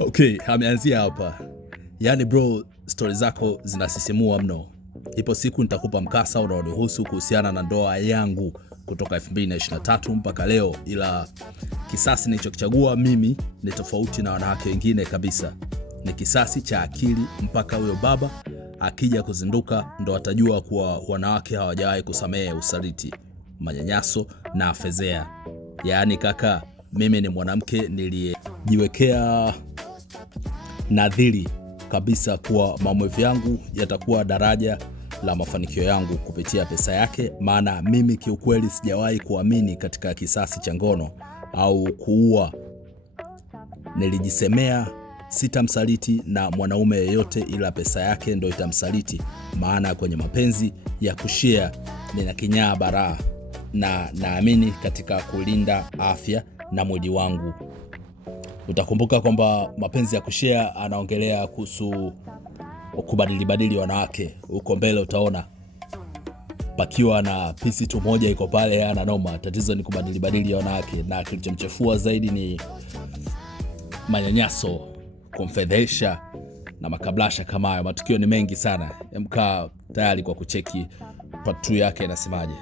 Okay, ameanzia hapa. Yaani bro, story zako zinasisimua mno. Ipo siku nitakupa mkasa unaohusu kuhusiana na ndoa yangu kutoka 2023 mpaka leo, ila kisasi nilichokichagua mimi ni tofauti na wanawake wengine kabisa. Ni kisasi cha akili, mpaka huyo baba akija kuzinduka ndo atajua kuwa wanawake hawajawahi kusamehe usaliti, manyanyaso na fezea. Yaani kaka, mimi ni mwanamke niliyejiwekea nadhiri kabisa kuwa maumivu yangu yatakuwa daraja la mafanikio yangu kupitia pesa yake. Maana mimi kiukweli sijawahi kuamini katika kisasi cha ngono au kuua. Nilijisemea sitamsaliti na mwanaume yeyote, ila pesa yake ndo itamsaliti. Maana kwenye mapenzi ya kushare nina kinyaa baraa, na naamini katika kulinda afya na mwili wangu. Utakumbuka kwamba mapenzi ya kushare anaongelea kuhusu kubadili wanawake. Uko mbele utaona pakiwa na pisi tu moja iko pale ana noma. Tatizo ni kubadili wanawake, na kilichomchefua zaidi ni manyanyaso, kumfedhesha na makablasha kama hayo. Matukio ni mengi sana. Mkaa tayari kwa kucheki part 2 yake inasemaje.